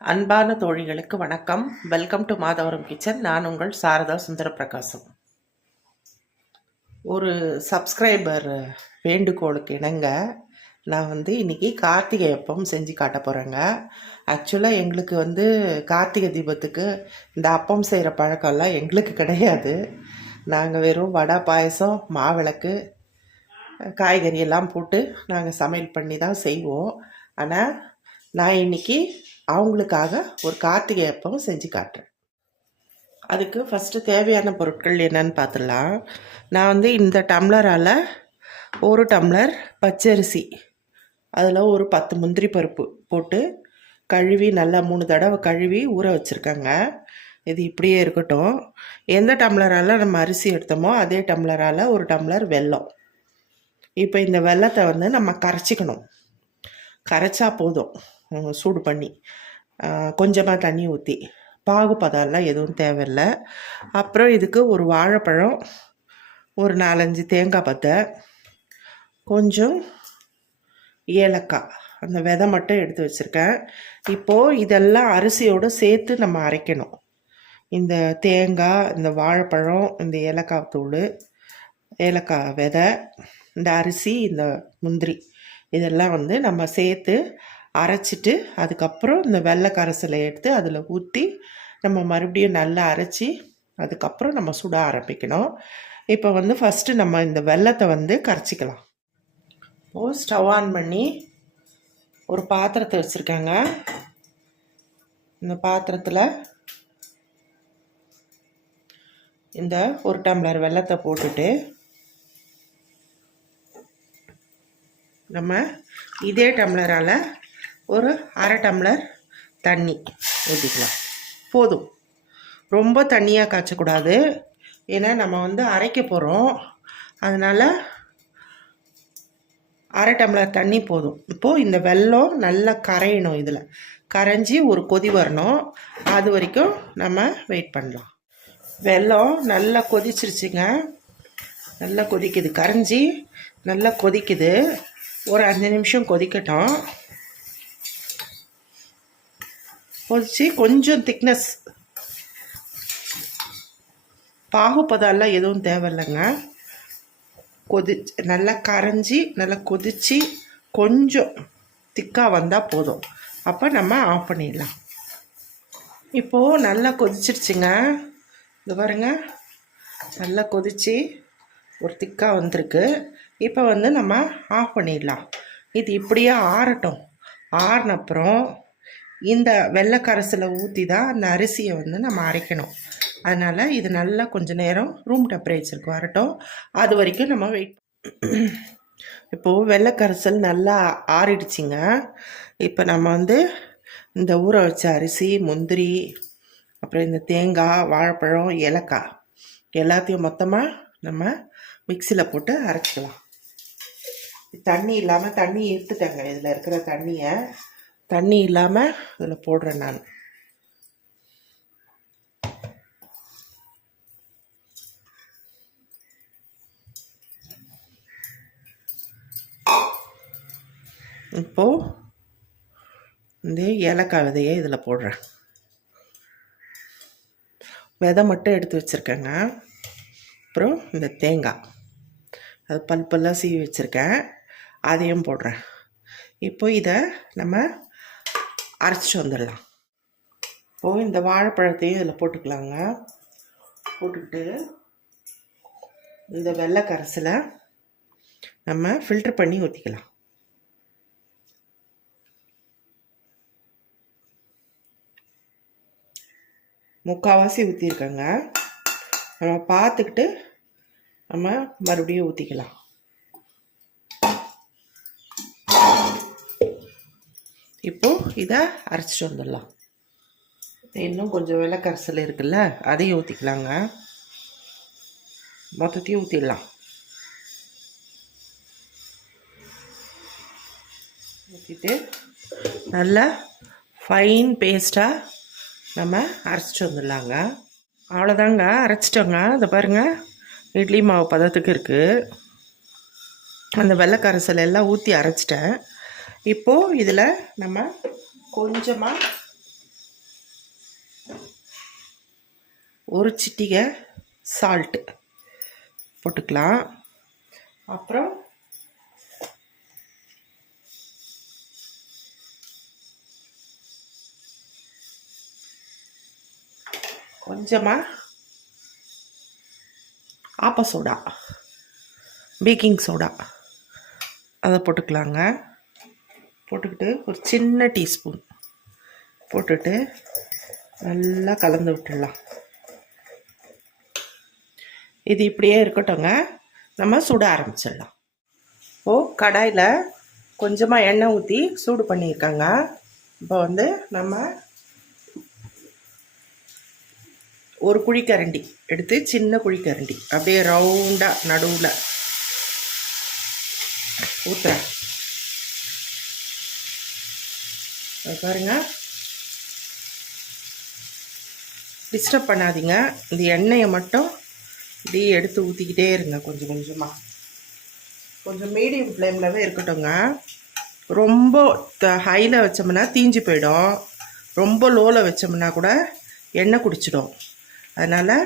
அன்பான தோழிகளுக்கு வணக்கம். Welcome to Madhavaram kitchen. நான் உங்கள் சாரதா சுந்தரபிரகாசம். ஒரு சப்ஸ்கிரைபர் வேண்டுகோளுக்கு இணங்க நான் இன்றைக்கி கார்த்திகை அப்பம் செஞ்சு காட்ட போகிறேங்க. ஆக்சுவலாக எங்களுக்கு கார்த்திகை தீபத்துக்கு இந்த அப்பம் செய்கிற பழக்கம்லாம் எங்களுக்கு கிடையாது. நாங்கள் வெறும் வடை, பாயசம், மாவிளக்கு, காய்கறி எல்லாம் போட்டு நாங்கள் சமையல் பண்ணி தான் செய்வோம். ஆனால் நான் இன்றைக்கி அவங்களுக்காக ஒரு கார்த்திகை அப்பம் செஞ்சு காட்டுறேன். அதுக்கு ஃபஸ்ட்டு தேவையான பொருட்கள் என்னன்னு பார்த்துடலாம். நான் இந்த டம்ளரால் ஒரு டம்ளர் பச்சரிசி, அதில் ஒரு 10 முந்திரி பருப்பு போட்டு கழுவி நல்லா 3 தடவை கழுவி ஊற வச்சுருக்கேங்க. இது இப்படியே இருக்கட்டும். எந்த டம்ளரால் நம்ம அரிசி எடுத்தோமோ அதே டம்ளரால் ஒரு டம்ளர் வெல்லம். இப்போ இந்த வெல்லத்தை நம்ம கரைச்சிக்கணும். கரைச்சா போதும், சூடு பண்ணி கொஞ்சமாக தண்ணி ஊற்றி. பாகுபதம்லாம் எதுவும் தேவையில்லை. அப்புறம் இதுக்கு ஒரு வாழைப்பழம், ஒரு 4-5 தேங்காய் பத்தை, கொஞ்சம் ஏலக்காய், அந்த விதை மட்டும் எடுத்து வச்சுருக்கேன். இப்போது இதெல்லாம் அரிசியோடு சேர்த்து நம்ம அரைக்கணும். இந்த தேங்காய், இந்த வாழைப்பழம், இந்த ஏலக்காய் தூள், ஏலக்காய் விதை, இந்த அரிசி, இந்த முந்திரி, இதெல்லாம் நம்ம சேர்த்து அரைச்சிட்டு அதுக்கப்புறம் இந்த வெள்ளை கரைசலை எடுத்து அதில் ஊற்றி நம்ம மறுபடியும் நல்லா அரைச்சி அதுக்கப்புறம் நம்ம சுட ஆரம்பிக்கணும். இப்போ ஃபஸ்ட்டு நம்ம இந்த வெல்லத்தை கரைச்சிக்கலாம். இப்போது ஸ்டவ் ஆன் பண்ணி ஒரு பாத்திரத்தை வச்சுருக்கேங்க. இந்த பாத்திரத்தில் இந்த ஒரு டம்ளர் வெல்லத்தை போட்டுட்டு நம்ம இதே டம்ளரால் ஒரு அரை டம்ளர் தண்ணி ஊற்றிக்கலாம். போதும், ரொம்ப தண்ணியாக காய்ச்சக்கூடாது. ஏன்னா நம்ம அரைக்க போகிறோம். அதனால் அரை டம்ளர் தண்ணி போதும். இப்போது இந்த வெல்லம் நல்லா கரையணும். இதில் கரைஞ்சி ஒரு கொதி வரணும். அது வரைக்கும் நம்ம வெயிட் பண்ணலாம். வெல்லம் நல்லா கொதிச்சிருச்சுங்க. நல்லா கொதிக்குது, கரைஞ்சி நல்லா கொதிக்குது. ஒரு 5 நிமிஷம் கொதிக்கட்டும். கொதிச்சு கொஞ்சம் திக்னஸ், பாகுபதம்லாம் எதுவும் தேவையில்லைங்க. நல்லா கரைஞ்சி நல்லா கொதிச்சு கொஞ்சம் திக்காக வந்தால் போதும். அப்போ நம்ம ஆஃப் பண்ணிடலாம். இப்போது நல்லா கொதிச்சிருச்சுங்க. இது பாருங்க, நல்லா கொதிச்சு ஒரு திக்காக வந்திருக்கு. இப்போ நம்ம ஆஃப் பண்ணிடலாம். இது இப்படியே ஆறட்டும். ஆறினப்புறம் இந்த வெள்ளை கரைசலை ஊற்றி தான் அந்த அரிசியை நம்ம அரைக்கணும். அதனால் இது நல்லா கொஞ்சம் நேரம் ரூம் டெம்பரேச்சருக்கு வரட்டும். அது வரைக்கும் நம்ம வெயிட். இப்போது வெள்ளை கரைசல் நல்லா ஆறிடுச்சிங்க. இப்போ நம்ம இந்த ஊற வச்ச அரிசி, முந்திரி, அப்புறம் இந்த தேங்காய், வாழைப்பழம், ஏலக்காய் எல்லாத்தையும் மொத்தமாக நம்ம மிக்சியில் போட்டு அரைச்சிக்கலாம். தண்ணி இல்லாமல், தண்ணி எடுத்துட்டேங்க. இதில் இருக்கிற தண்ணியை தண்ணி இல்லாமல் இதில் போடுறேன் நான். இப்போது இந்த ஏலக்காய் விதையை இதில் போடுறேன். விதை மட்டும் எடுத்து வச்சுருக்கேங்க. அப்புறம் இந்த தேங்காய், அது பல்பெல்லாம் சீவி வச்சுருக்கேன், அதையும் போடுறேன். இப்போ இதை நம்ம அரைச்சிட்டு வந்துடலாம். இப்போது இந்த வாழைப்பழத்தையும் இதில் போட்டுக்கலாங்க. போட்டுக்கிட்டு இந்த வெள்ளை கரைசலை நம்ம ஃபில்டர் பண்ணி ஊற்றிக்கலாம். முக்கால்வாசி ஊற்றிருக்கேங்க. நம்ம பார்த்துக்கிட்டு நம்ம மறுபடியும் ஊற்றிக்கலாம். இப்போது இதை அரைச்சிட்டு வந்துடலாம். இன்னும் கொஞ்சம் வெள்ளை கரைசல் இருக்குல்ல, அதையும் ஊற்றிக்கலாங்க. மொத்தத்தையும் ஊற்றிடலாம். ஊற்றிட்டு நல்லா ஃபைன் பேஸ்ட்டாக நம்ம அரைச்சிட்டு வந்துடலாங்க. அவ்வளோதாங்க, அரைச்சிட்டோங்க. அதை பாருங்கள், இட்லி மாவு பதத்துக்கு இருக்குது. அந்த வெள்ளை கரைசல் எல்லாம் ஊற்றி அரைச்சிட்டேன். இப்போது இதில் நம்ம கொஞ்சமாக ஒரு சிட்டிகை சால்ட்டு போட்டுக்கலாம். அப்புறம் கொஞ்சமாக ஆப்ப சோடா, பேக்கிங் சோடா அதை போட்டுக்கலாங்க. போட்டுக்கிட்டு ஒரு சின்ன டீஸ்பூன் போட்டுட்டு நல்லா கலந்து விட்டுடலாம். இது இப்படியே இருக்கட்டும்ங்க, நம்ம சுட ஆரம்பிச்சிடலாம். கடாயில் கொஞ்சமாக எண்ணெய் ஊற்றி சூடு பண்ணியிருக்காங்க. இப்போ நம்ம ஒரு குழிக்கரண்டி எடுத்து, சின்ன குழிக்கரண்டி அப்படியே ரவுண்டாக நடுவில் ஊற்றுறேன். பாருங்க, டிஸ்டர்ப் பண்ணாதீங்க. இந்த எண்ணெயை மட்டும் இப்படியே எடுத்து ஊற்றிக்கிட்டே இருங்க கொஞ்சம் கொஞ்சமாக. கொஞ்சம் மீடியம் ஃப்ளேம்லவே இருக்கட்டும்ங்க. ரொம்ப ஹையில் வச்சோம்னா தீஞ்சு போயிடும். ரொம்ப லோவில் வச்சோம்னா கூட எண்ணெய் குடிச்சிடும். அதனால்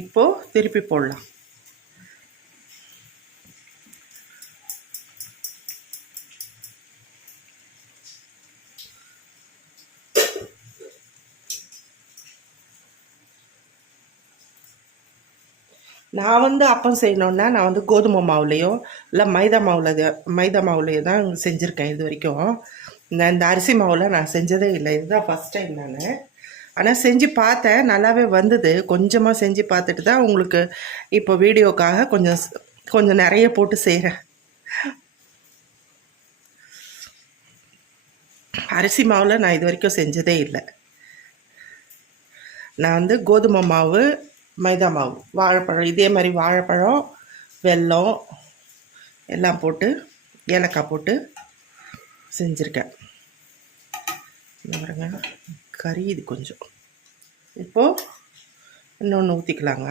இப்போது திருப்பி போடலாம். நான் அப்பம் செய்யணுன்னா நான் கோதுமை மாவுலேயோ இல்லை மைதா மாவுலேயோ தான் செஞ்சுருக்கேன் இது வரைக்கும். இந்த அரிசி மாவில் நான் செஞ்சதே இல்லை. இதுதான் ஃபஸ்ட் டைம் நான். ஆனால் செஞ்சு பார்த்தேன், நல்லாவே வந்தது. கொஞ்சமாக செஞ்சு பார்த்துட்டு தான் உங்களுக்கு இப்போ வீடியோக்காக கொஞ்சம் நிறைய போட்டு செய்கிறேன். அரிசி மாவில் நான் இது வரைக்கும் செஞ்சதே இல்லை. நான் கோதுமை மாவு, மைதா மாவு, வாழைப்பழம், இதே மாதிரி வாழைப்பழம், வெல்லம் எல்லாம் போட்டு ஏலக்காய் போட்டு செஞ்சுருக்கேன். பாருங்க, கறி இது கொஞ்சம். இப்போது இன்னொன்று ஊற்றிக்கலாங்க.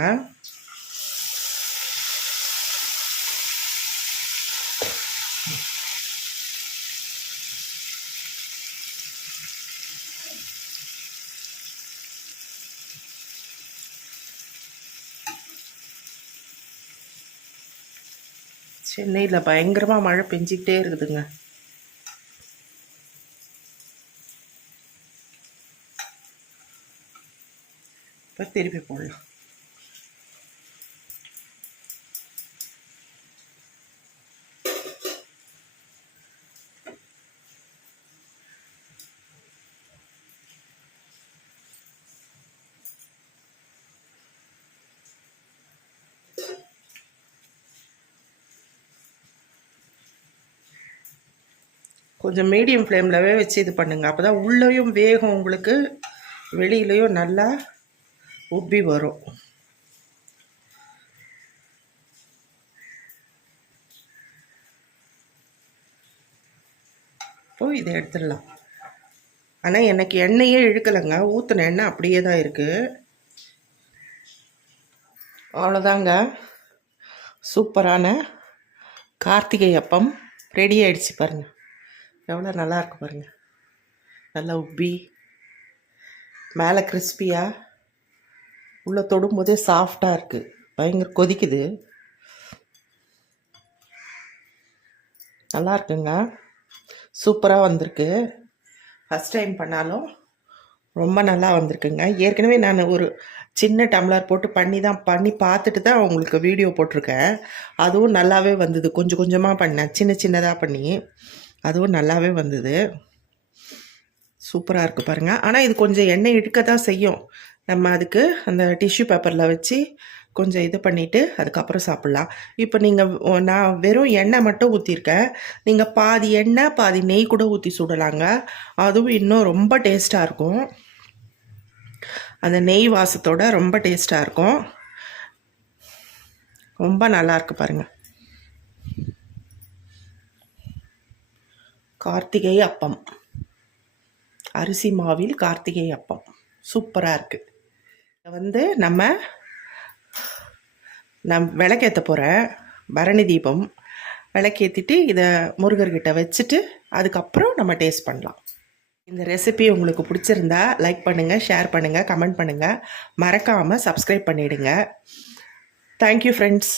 சென்னையில் பயங்கரமாக மழை பெஞ்சிக்கிட்டே இருக்குதுங்க. இப்போ திருப்பி போடலாம். கொஞ்சம் மீடியம் ஃப்ளேம்லவே வச்சு இது பண்ணுங்கள். அப்போ தான் உள்ளேயும் வேகம், உங்களுக்கு வெளியிலையும் நல்லா உப்பி வரும். இப்போ இதை எடுத்துடலாம். ஆனால் எனக்கு எண்ணெயே இழுக்கலைங்க, ஊற்றின எண்ணெய் அப்படியே தான் இருக்குது. அவ்வளோதாங்க, சூப்பரான கார்த்திகை அப்பம் ரெடி ஆகிடுச்சு. பாருங்கள் எவ்வளோ நல்லா இருக்கு பாருங்கள். நல்லா உப்பி மேலே கிறிஸ்பியாக, உள்ளே தொடும்போதே சாஃப்டாக இருக்குது. பயங்கர கொதிக்குது, நல்லா இருக்குங்க. சூப்பராக வந்திருக்கு. ஃபஸ்ட் டைம் பண்ணாலும் ரொம்ப நல்லா வந்திருக்குங்க. ஏற்கனவே நான் ஒரு சின்ன டம்ளர் போட்டு பண்ணி பார்த்துட்டு தான் உங்களுக்கு வீடியோ போட்டிருக்கேன். அதுவும் நல்லாவே வந்தது. கொஞ்சம் கொஞ்சமாக பண்ணேன், சின்னதாக பண்ணி, அதுவும் நல்லாவே வந்தது. சூப்பராக இருக்குது பாருங்கள். ஆனால் இது கொஞ்சம் எண்ணெய் இழுக்க தான் செய்யும். நம்ம அதுக்கு அந்த டிஷ்யூ பேப்பரில் வச்சு கொஞ்சம் இது பண்ணிவிட்டு அதுக்கப்புறம் சாப்பிட்லாம். இப்போ நான் வெறும் எண்ணெய் மட்டும் ஊற்றிருக்கேன். நீங்கள் பாதி எண்ணெய் பாதி நெய் கூட ஊற்றி சுடலாங்க. அதுவும் இன்னும் ரொம்ப டேஸ்ட்டாக இருக்கும். அந்த நெய் வாசத்தோட ரொம்ப டேஸ்ட்டாக இருக்கும். ரொம்ப நல்லாயிருக்கு பாருங்கள். கார்த்திகை அப்பம், அரிசி மாவில் கார்த்திகை அப்பம் சூப்பராக இருக்குது. நம்ம விளக்கேற்ற போகிறேன். பரணி தீபம் விளக்கேற்றிட்டு இதை முருகர்கிட்ட வச்சுட்டு அதுக்கப்புறம் நம்ம டேஸ்ட் பண்ணலாம். இந்த ரெசிபி உங்களுக்கு பிடிச்சிருந்தா லைக் பண்ணுங்கள், ஷேர் பண்ணுங்கள், கமெண்ட் பண்ணுங்கள். மறக்காமல் சப்ஸ்கிரைப் பண்ணிவிடுங்க. Thank you friends.